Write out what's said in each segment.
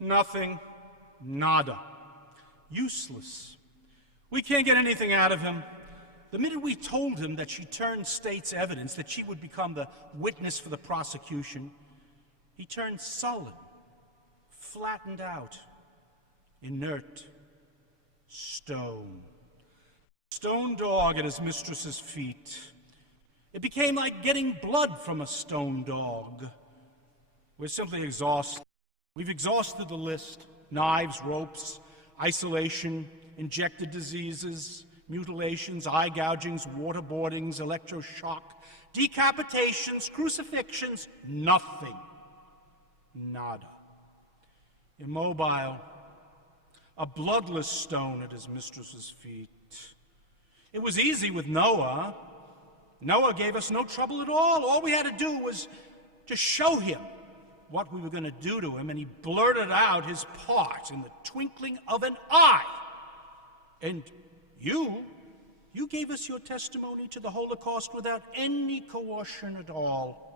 Nothing. Nada. Useless. We can't get anything out of him. The minute we told him that she turned state's evidence, that she would become the witness for the prosecution, he turned sullen, flattened out, inert, stone. Stone dog at his mistress's feet. It became like getting blood from a stone dog. We're simply exhausted. We've exhausted the list. Knives, ropes, isolation, injected diseases, mutilations, eye gougings, waterboardings, electroshock, decapitations, crucifixions, nothing. Nada. Immobile, a bloodless stone at his mistress's feet. It was easy with Noah. Noah gave us no trouble at all. All we had to do was to show him what we were going to do to him, and he blurted out his part in the twinkling of an eye. And you gave us your testimony to the Holocaust without any coercion at all.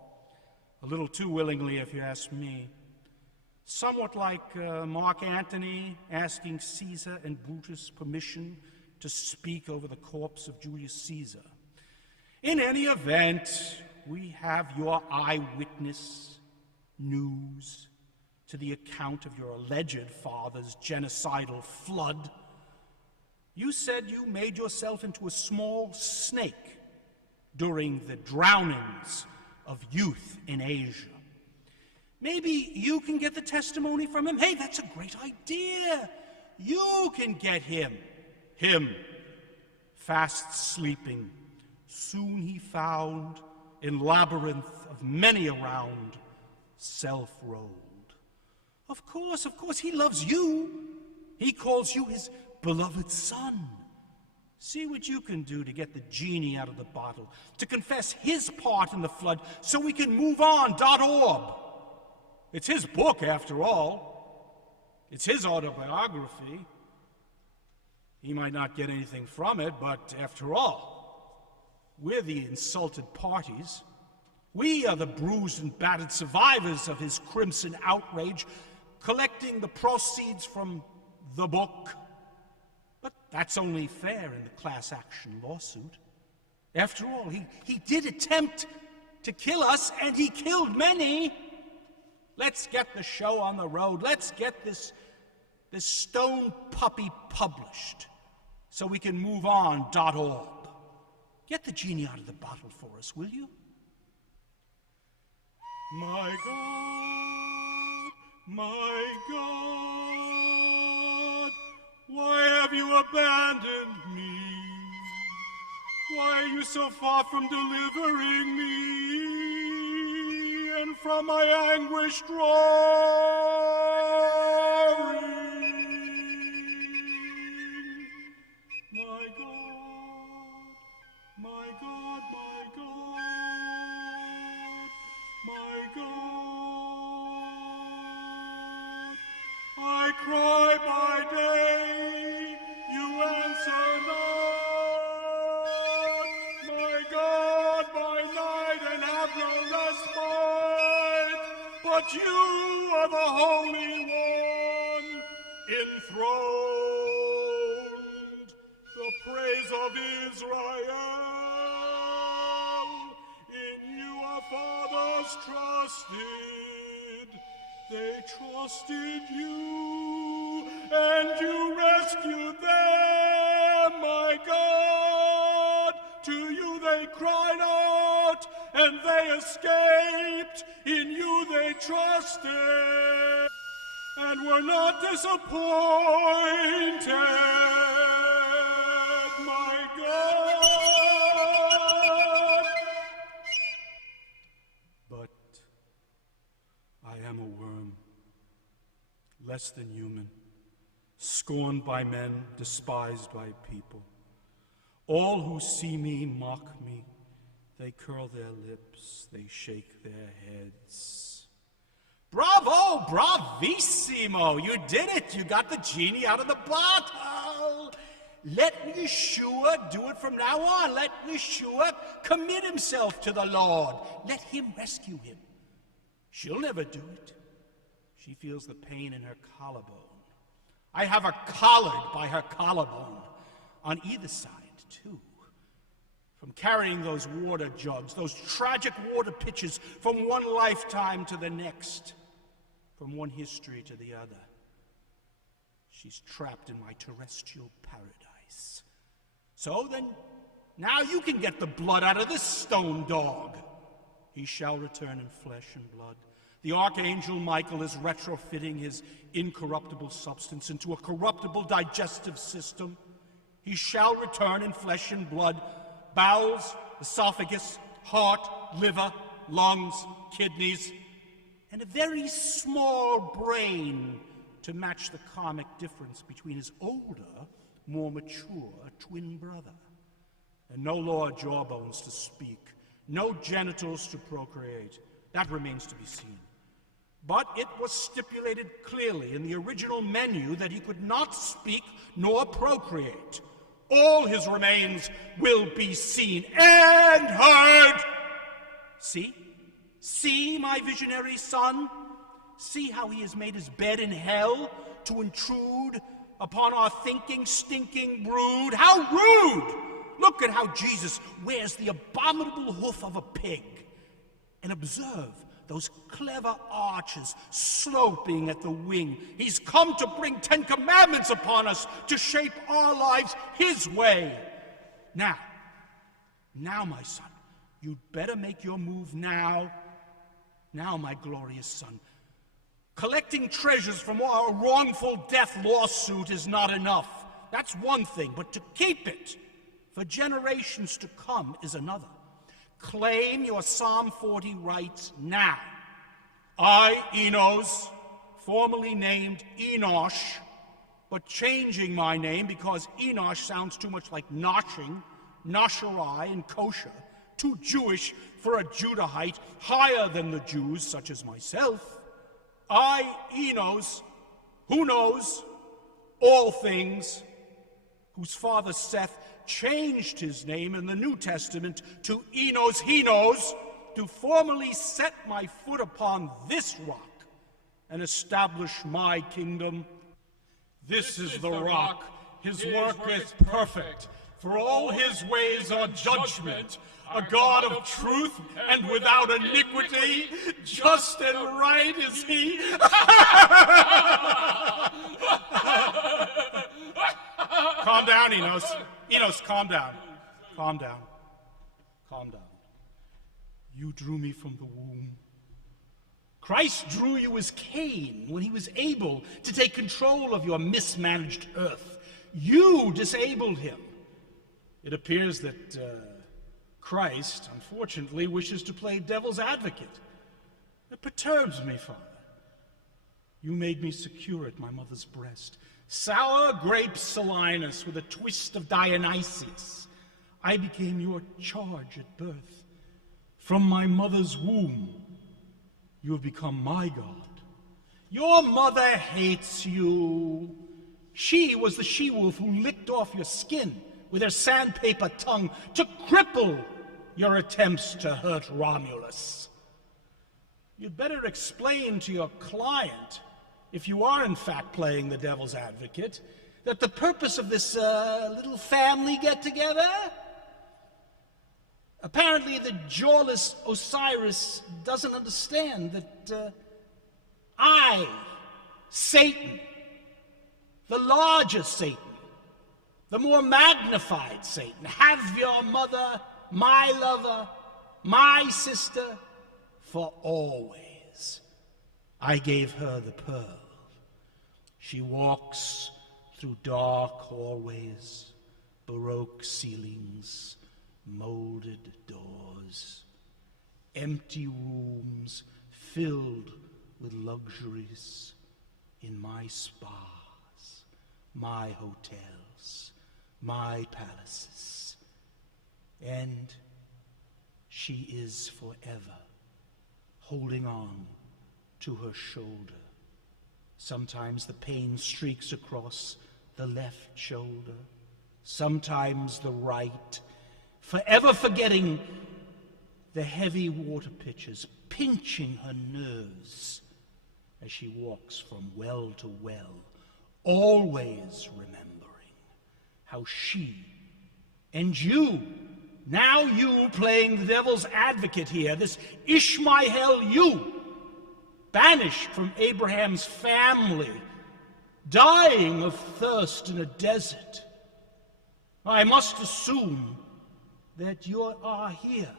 A little too willingly, if you ask me. Somewhat like Mark Antony asking Caesar and Brutus permission to speak over the corpse of Julius Caesar. In any event, we have your eyewitness news to the account of your alleged father's genocidal flood. You said you made yourself into a small snake during the drownings of youth in Asia. Maybe you can get the testimony from him. Hey, that's a great idea. You can get him, fast sleeping. Soon he found, in labyrinth of many around, self-rolled. Of course, he loves you. He calls you his beloved son. See what you can do to get the genie out of the bottle, to confess his part in the flood so we can move on. .org. It's his book, after all. It's his autobiography. He might not get anything from it, but after all, we're the insulted parties. We are the bruised and battered survivors of his crimson outrage, collecting the proceeds from the book. But that's only fair in the class action lawsuit. After all, he did attempt to kill us, and he killed many. Let's get the show on the road. Let's get this stone puppy published so we can move on. .org. Get the genie out of the bottle for us, will you? My God, why have you abandoned me? Why are you so far from delivering me and from my anguish drawing? My God, my God, my God, my God. I cry by day, you answer not. My God, by night, and have no respite. But you are the Holy One, enthroned, the praise of Israel. In you our fathers trusted. They trusted you, and you rescued them, my God. To you they cried out, and they escaped. In you they trusted, and were not disappointed, my God. But I am a worm, less than human, scorned by men, despised by people. All who see me mock me. They curl their lips, they shake their heads. Bravo, bravissimo! You did it! You got the genie out of the bottle! Let Yeshua do it from now on. Let Yeshua commit himself to the Lord. Let him rescue him. She'll never do it. She feels the pain in her collarbone. I have her collared by her collarbone, on either side, too. From carrying those water jugs, those tragic water pitchers, from one lifetime to the next, from one history to the other. She's trapped in my terrestrial paradise. So then, now you can get the blood out of this stone dog. He shall return in flesh and blood. The Archangel Michael is retrofitting his incorruptible substance into a corruptible digestive system. He shall return in flesh and blood, bowels, esophagus, heart, liver, lungs, kidneys, and a very small brain to match the karmic difference between his older, more mature twin brother. And no lower jawbones to speak, no genitals to procreate. That remains to be seen. But it was stipulated clearly in the original menu that he could not speak nor procreate. All his remains will be seen and heard. See? See, my visionary son? See how he has made his bed in hell to intrude upon our thinking, stinking brood? How rude! Look at how Jesus wears the abominable hoof of a pig. And observe those clever arches sloping at the wing. He's come to bring 10 commandments upon us to shape our lives his way. Now, my son, you'd better make your move now. Now, my glorious son. Collecting treasures from a wrongful death lawsuit is not enough. That's one thing, but to keep it for generations to come is another. Claim your Psalm 40 rights now. I, Enos, formerly named Enosh, but changing my name because Enosh sounds too much like noshing, nosherai, and kosher, too Jewish for a Judahite, higher than the Jews, such as myself. I, Enos, who knows all things, whose father Seth changed his name in the New Testament to Enos, he knows, to formally set my foot upon this rock and establish my kingdom. This is the rock. His work is perfect, for all his ways are judgment. A God of truth and without iniquity, just and right is he. Calm down, Enos. Enos, calm down. Calm down. Calm down. You drew me from the womb. Christ drew you as Cain when he was able to take control of your mismanaged earth. You disabled him. It appears that Christ, unfortunately, wishes to play devil's advocate. It perturbs me, Father. You made me secure at my mother's breast. Sour grape Silenus with a twist of Dionysus. I became your charge at birth. From my mother's womb, you have become my God. Your mother hates you. She was the she-wolf who licked off your skin with her sandpaper tongue to cripple your attempts to hurt Romulus. You'd better explain to your client, if you are in fact playing the devil's advocate, that the purpose of this little family get-together, apparently the jawless Osiris doesn't understand that I, Satan, the larger Satan, the more magnified Satan, have your mother, my lover, my sister, for always. I gave her the pearl. She walks through dark hallways, Baroque ceilings, molded doors, empty rooms filled with luxuries in my spas, my hotels, my palaces. And she is forever holding on to her shoulder. Sometimes the pain streaks across the left shoulder, sometimes the right, forever forgetting the heavy water pitchers, pinching her nerves as she walks from well to well, always remembering how she and you, now you playing the devil's advocate here, this Ishmael you, banished from Abraham's family, dying of thirst in a desert. I must assume that you are here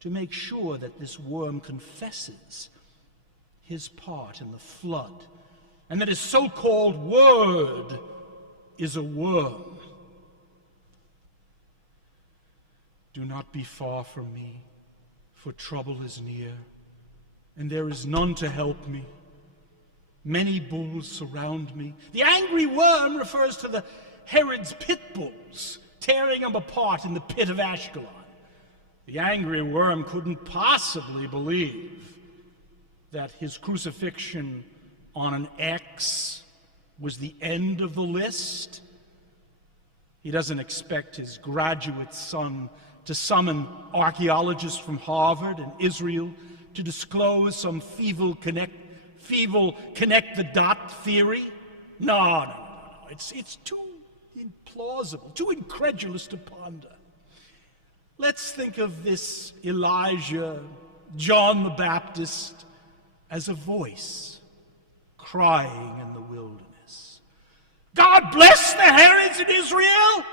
to make sure that this worm confesses his part in the flood, and that his so-called word is a worm. Do not be far from me, for trouble is near, and there is none to help me. Many bulls surround me. The angry worm refers to the Herod's pit bulls, tearing him apart in the pit of Ashkelon. The angry worm couldn't possibly believe that his crucifixion on an X was the end of the list. He doesn't expect his graduate son to summon archaeologists from Harvard and Israel to disclose some feeble connect the dot theory. No. It's too implausible, too incredulous to ponder. Let's think of this Elijah, John the Baptist, as a voice crying in the wilderness. God bless the Herods in Israel!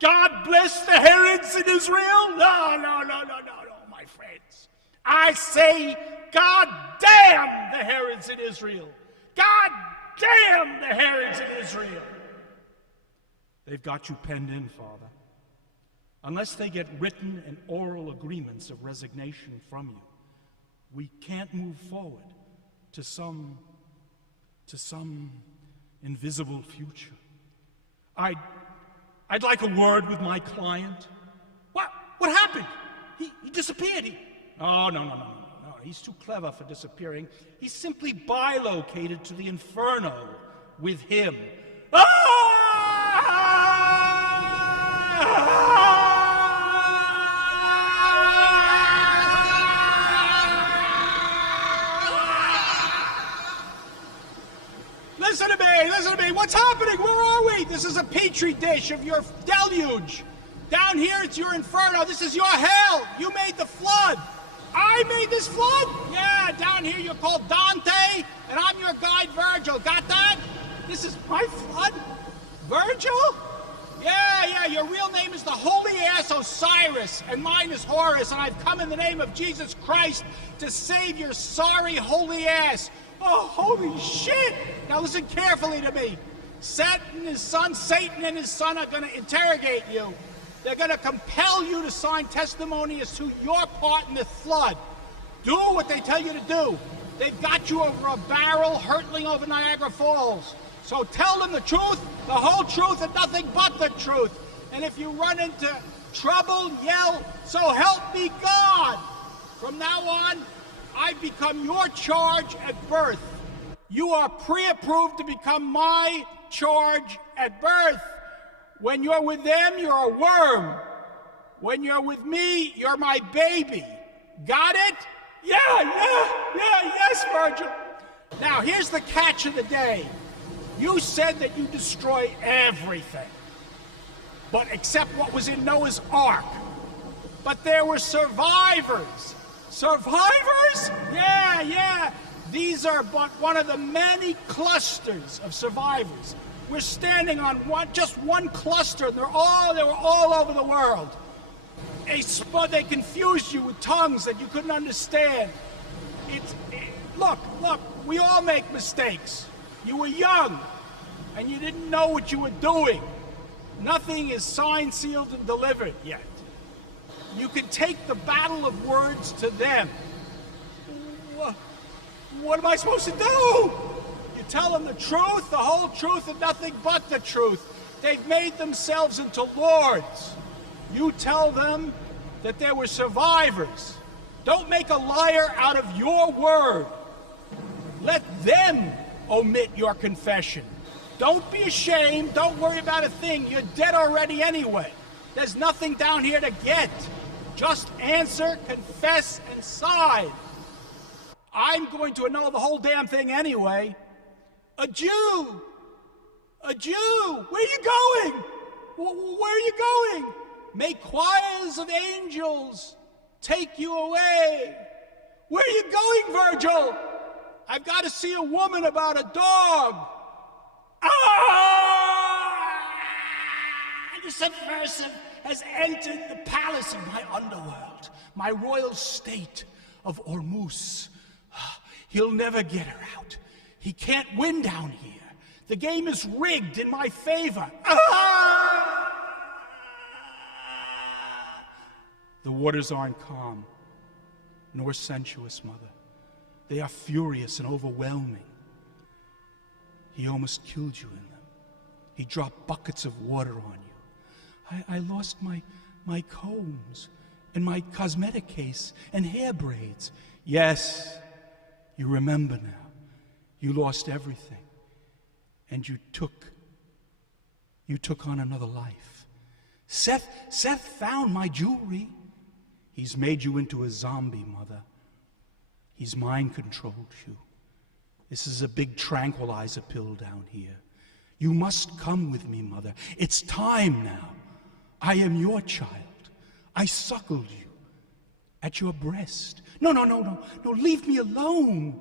God bless the Herods in Israel! No, my friends. I say, God damn the Herods in Israel! God damn the Herods in Israel! They've got you penned in, Father. Unless they get written and oral agreements of resignation from you, we can't move forward to some invisible future. I'd like a word with my client. What happened? He disappeared. No. He's too clever for disappearing. He's simply bilocated to the inferno with him. Listen to me, what's happening? Where are we? This is a petri dish of your deluge. Down here it's your inferno, this is your hell. You made the flood. I made this flood? Yeah, down here you're called Dante, and I'm your guide Virgil. Got that? This is my flood? Virgil? Yeah, your real name is the holy ass Osiris, and mine is Horus, and I've come in the name of Jesus Christ to save your sorry holy ass. Oh, holy shit! Now listen carefully to me. Satan and his son are going to interrogate you. They're going to compel you to sign testimony as to your part in the flood. Do what they tell you to do. They've got you over a barrel hurtling over Niagara Falls. So tell them the truth, the whole truth, and nothing but the truth. And if you run into trouble, yell, "So help me God!" From now on, I've become your charge at birth. You are pre-approved to become my charge at birth. When you're with them, you're a worm. When you're with me, you're my baby. Got it? Yes, Virgil. Now, here's the catch of the day. You said that you destroy everything, but except what was in Noah's Ark. But there were survivors. Survivors? Yeah. These are but one of the many clusters of survivors. We're standing on just one cluster, and they were all over the world. They confused you with tongues that you couldn't understand. Look, we all make mistakes. You were young, and you didn't know what you were doing. Nothing is signed, sealed, and delivered yet. You can take the battle of words to them. What am I supposed to do? You tell them the truth, the whole truth, and nothing but the truth. They've made themselves into lords. You tell them that there were survivors. Don't make a liar out of your word. Let them omit your confession. Don't be ashamed. Don't worry about a thing. You're dead already anyway. There's nothing down here to get. Just answer, confess, and sign. I'm going to annul the whole damn thing anyway. A Jew! A Jew! Where are you going? Where are you going? May choirs of angels take you away. Where are you going, Virgil? I've got to see a woman about a dog. Ah! The subversive has entered the palace of my underworld, my royal state of Ormuz. He'll never get her out. He can't win down here. The game is rigged in my favor. Ah! The waters aren't calm, nor sensuous, Mother. They are furious and overwhelming. He almost killed you in them. He dropped buckets of water on you. I lost my combs and my cosmetic case and hair braids. Yes, you remember now. You lost everything. And you took on another life. Seth found my jewelry. He's made you into a zombie, Mother. He's mind-controlled you. This is a big tranquilizer pill down here. You must come with me, Mother. It's time now. I am your child. I suckled you at your breast. No, leave me alone.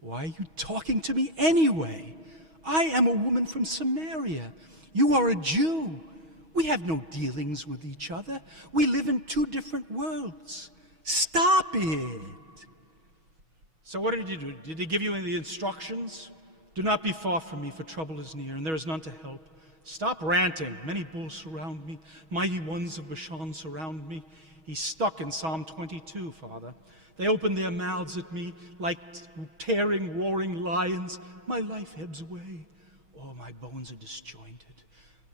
Why are you talking to me anyway? I am a woman from Samaria. You are a Jew. We have no dealings with each other. We live in two different worlds. Stop it. So what did you do? Did he give you any instructions? Do not be far from me, for trouble is near, and there is none to help. Stop ranting. Many bulls surround me. Mighty ones of Bashan surround me. He's stuck in Psalm 22, Father. They open their mouths at me like tearing, roaring lions. My life ebbs away. Oh, my bones are disjointed.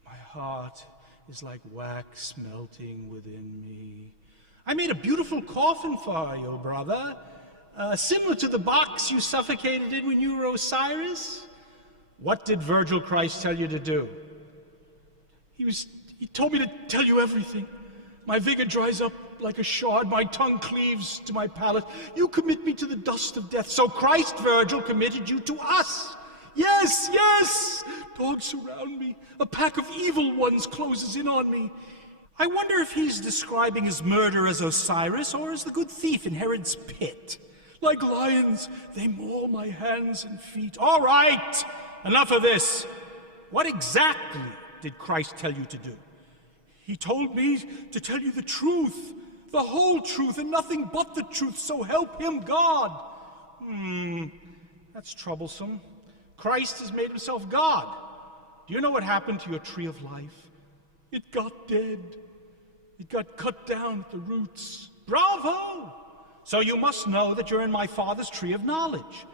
My heart is like wax melting within me. I made a beautiful coffin for you, brother. Similar to the box you suffocated in when you were Osiris. What did Virgil Christ tell you to do? He told me to tell you everything. My vigor dries up like a shard. My tongue cleaves to my palate. You commit me to the dust of death. So Christ, Virgil, committed you to us. Yes, yes! Dogs surround me. A pack of evil ones closes in on me. I wonder if he's describing his murder as Osiris or as the good thief in Herod's pit. Like lions, they maul my hands and feet. All right, enough of this. What exactly did Christ tell you to do? He told me to tell you the truth, the whole truth, and nothing but the truth, so help him God. That's troublesome. Christ has made himself God. Do you know what happened to your tree of life? It got dead. It got cut down at the roots. Bravo! So you must know that you're in my Father's tree of knowledge.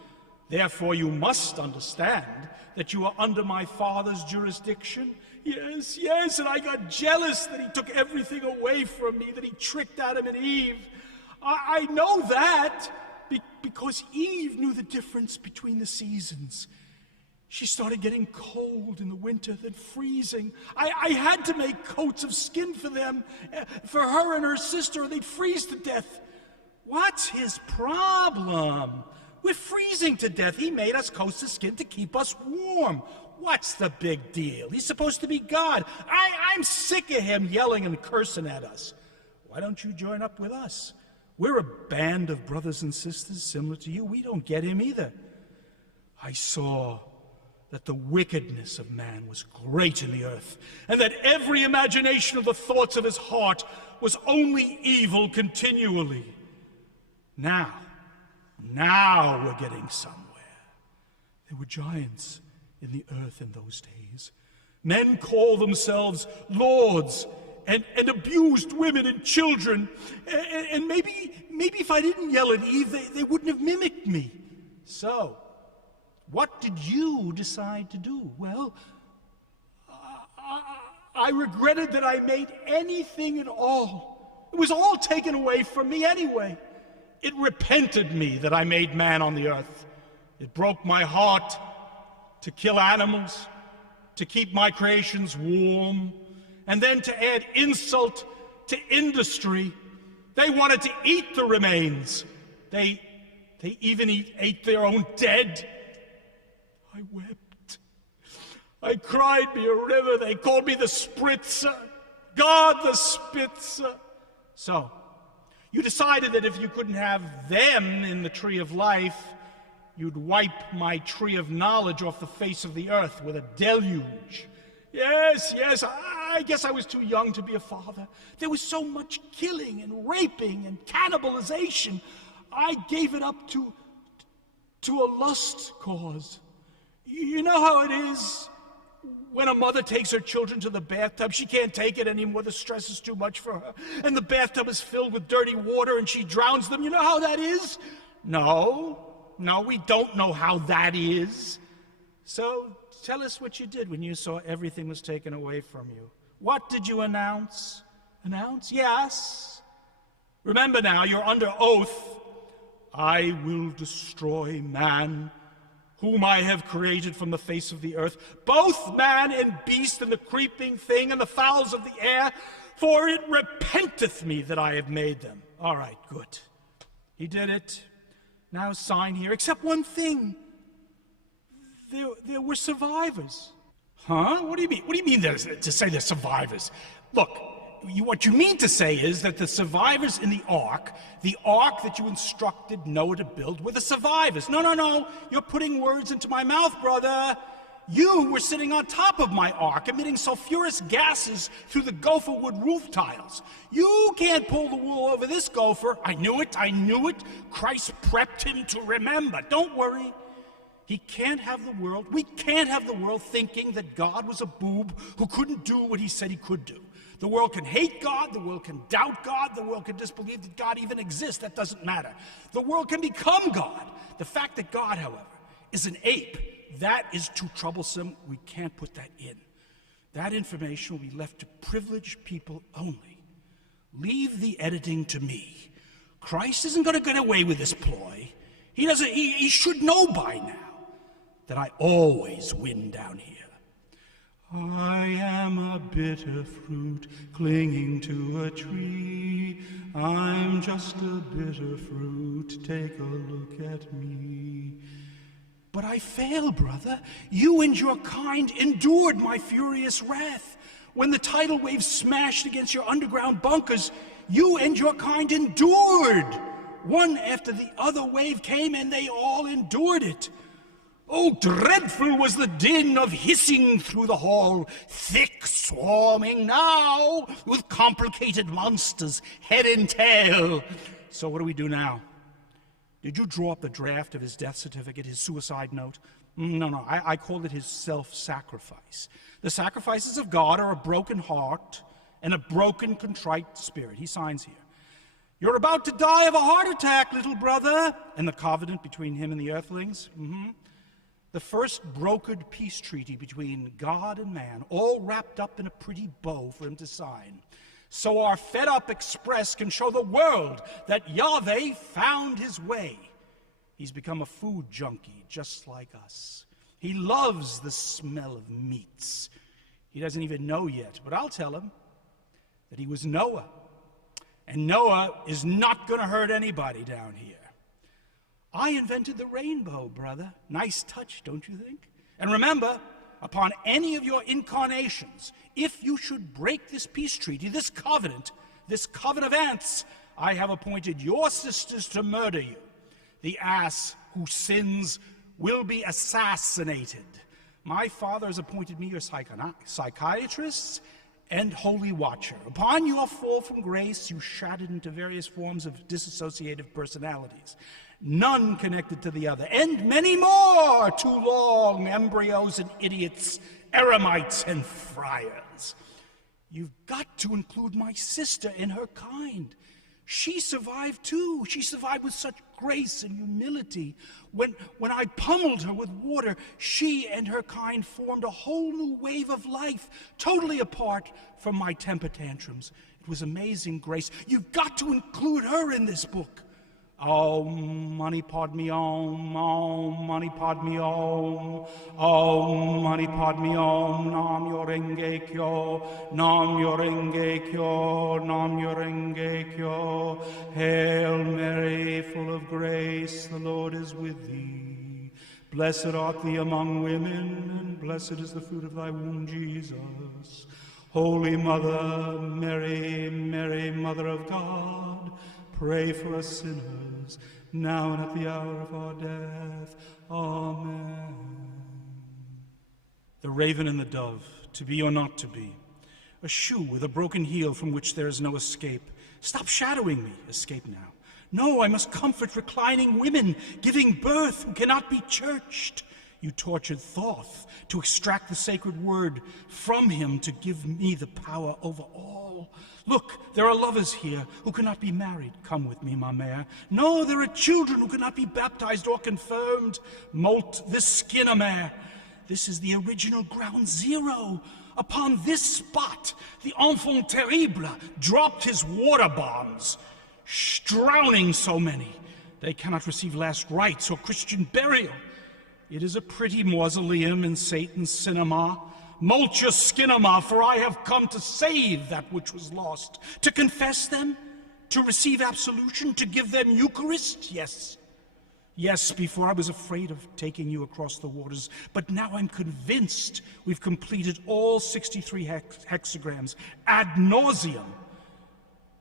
Therefore you must understand that you are under my Father's jurisdiction. Yes, yes, and I got jealous that he took everything away from me, that he tricked Adam and Eve. I know that because Eve knew the difference between the seasons. She started getting cold in the winter, then freezing. I had to make coats of skin for them, for her and her sister, or they'd freeze to death. What's his problem? We're freezing to death. He made us coats of skin to keep us warm. What's the big deal? He's supposed to be God. I'm sick of him yelling and cursing at us. Why don't you join up with us? We're a band of brothers and sisters similar to you. We don't get him either. I saw that the wickedness of man was great in the earth, and that every imagination of the thoughts of his heart was only evil continually. Now we're getting somewhere. There were giants in the earth in those days. Men call themselves lords and abused women and children. And maybe if I didn't yell at Eve, they wouldn't have mimicked me. So, what did you decide to do? Well, I regretted that I made anything at all. It was all taken away from me anyway. It repented me that I made man on the earth. It broke my heart to kill animals, to keep my creations warm, and then to add insult to industry. They wanted to eat the remains. They They even ate their own dead. I wept. I cried me a river. They called me the Spritzer. God, the Spitzer. So, you decided that if you couldn't have them in the tree of life, you'd wipe my tree of knowledge off the face of the earth with a deluge. Yes, I guess I was too young to be a father. There was so much killing and raping and cannibalization. I gave it up to a lust cause. You know how it is when a mother takes her children to the bathtub. She can't take it anymore. The stress is too much for her. And the bathtub is filled with dirty water and she drowns them. You know how that is? No, we don't know how that is. So tell us what you did when you saw everything was taken away from you. What did you announce? Announce? Yes. Remember now, you're under oath. I will destroy man, whom I have created from the face of the earth, both man and beast, and the creeping thing, and the fowls of the air, for it repenteth me that I have made them. All right, good. He did it. Now sign here, except one thing. There were survivors. Huh? What do you mean? What do you mean to say they're survivors? Look, what you mean to say is that the survivors in the ark that you instructed Noah to build, were the survivors. No. You're putting words into my mouth, brother. You were sitting on top of my ark, emitting sulfurous gases through the gopher wood roof tiles. You can't pull the wool over this gopher. I knew it. Christ prepped him to remember. Don't worry. We can't have the world thinking that God was a boob who couldn't do what he said he could do. The world can hate God, the world can doubt God, the world can disbelieve that God even exists. That doesn't matter. The world can become God. The fact that God, however, is an ape, that is too troublesome. We can't put that in. That information will be left to privileged people only. Leave the editing to me. Christ isn't going to get away with this ploy. He should know by now that I always win down here. I am a bitter fruit clinging to a tree. I'm just a bitter fruit, take a look at me. But I fail, brother. You and your kind endured my furious wrath. When the tidal waves smashed against your underground bunkers, you and your kind endured. One after the other wave came and they all endured it. Oh, dreadful was the din of hissing through the hall, thick swarming now with complicated monsters, head and tail. So what do we do now? Did you draw up the draft of his death certificate, his suicide note? No, I call it his self-sacrifice. The sacrifices of God are a broken heart and a broken, contrite spirit. He signs here. You're about to die of a heart attack, little brother. And the covenant between him and the earthlings? The first brokered peace treaty between God and man, all wrapped up in a pretty bow for him to sign. So our fed-up express can show the world that Yahweh found his way. He's become a food junkie just like us. He loves the smell of meats. He doesn't even know yet, but I'll tell him that he was Noah. And Noah is not going to hurt anybody down here. I invented the rainbow, brother. Nice touch, don't you think? And remember, upon any of your incarnations, if you should break this peace treaty, this covenant of ants, I have appointed your sisters to murder you. The ass who sins will be assassinated. My father has appointed me your psychiatrists and holy watcher. Upon your fall from grace, you shattered into various forms of dissociative personalities, none connected to the other, and many more, too long, embryos and idiots, eremites and friars. You've got to include my sister and her kind. She survived too. She survived with such grace and humility. When I pummeled her with water, she and her kind formed a whole new wave of life, totally apart from my temper tantrums. It was amazing grace. You've got to include her in this book. Om Mani Padme Om, Om Mani Padme Om, Om Mani Padme Om, Nam Myo Renge Kyo, Nam Myo Renge Kyo, Nam Myo Renge Kyo. Hail Mary, full of grace, the Lord is with thee. Blessed art thee among women, and blessed is the fruit of thy womb, Jesus. Holy Mother, Mary, Mary, Mother of God, pray for us sinners, now and at the hour of our death. Amen. The raven and the dove, to be or not to be. A shoe with a broken heel from which there is no escape. Stop shadowing me. Escape now. No, I must comfort reclining women, giving birth, who cannot be churched. You tortured Thoth to extract the sacred word from him to give me the power over all. Look, there are lovers here who cannot be married. Come with me, ma mère. No, there are children who cannot be baptized or confirmed. Molt this skin, a mère. This is the original ground zero. Upon this spot, the enfant terrible dropped his water bombs, drowning so many. They cannot receive last rites or Christian burial. It is a pretty mausoleum in Satan's cinema. Molt your skinema, for I have come to save that which was lost, to confess them, to receive absolution, to give them Eucharist. Yes, yes, before I was afraid of taking you across the waters, but now I'm convinced we've completed all 63 hexagrams ad nauseum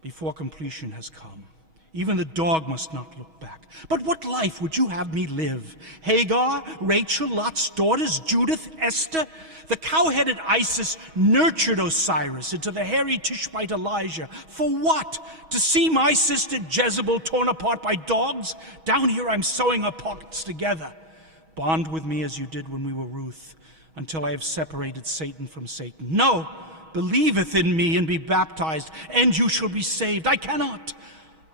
before completion has come. Even the dog must not look back. But what life would you have me live? Hagar, Rachel, Lot's daughters, Judith, Esther? The cow-headed Isis nurtured Osiris into the hairy Tishbite Elijah. For what? To see my sister Jezebel torn apart by dogs? Down here I'm sewing our pockets together. Bond with me as you did when we were Ruth, until I have separated Satan from Satan. No, believeth in me and be baptized, and you shall be saved. I cannot.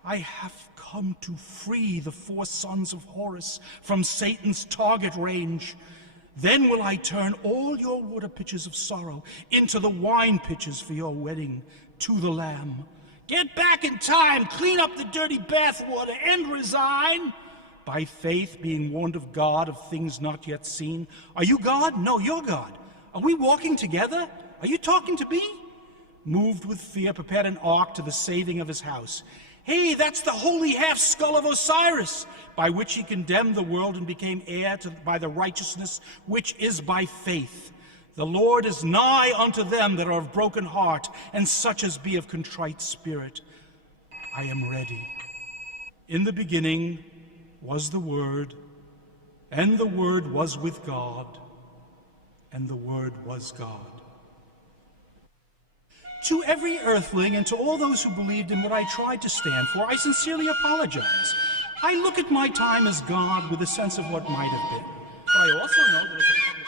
I have come to free the 4 sons of Horus from Satan's target range. Then will I turn all your water pitchers of sorrow into the wine pitchers for your wedding to the Lamb. Get back in time, clean up the dirty bathwater, and resign. By faith, being warned of God of things not yet seen. Are you God? No, you're God. Are we walking together? Are you talking to me? Moved with fear, prepared an ark to the saving of his house. Hey, that's the holy half-skull of Osiris, by which he condemned the world and became heir by the righteousness which is by faith. The Lord is nigh unto them that are of broken heart, and such as be of contrite spirit. I am ready. In the beginning was the Word, and the Word was with God, and the Word was God. To every earthling and to all those who believed in what I tried to stand for, I sincerely apologize. I look at my time as God with a sense of what might have been. But I also know that as a public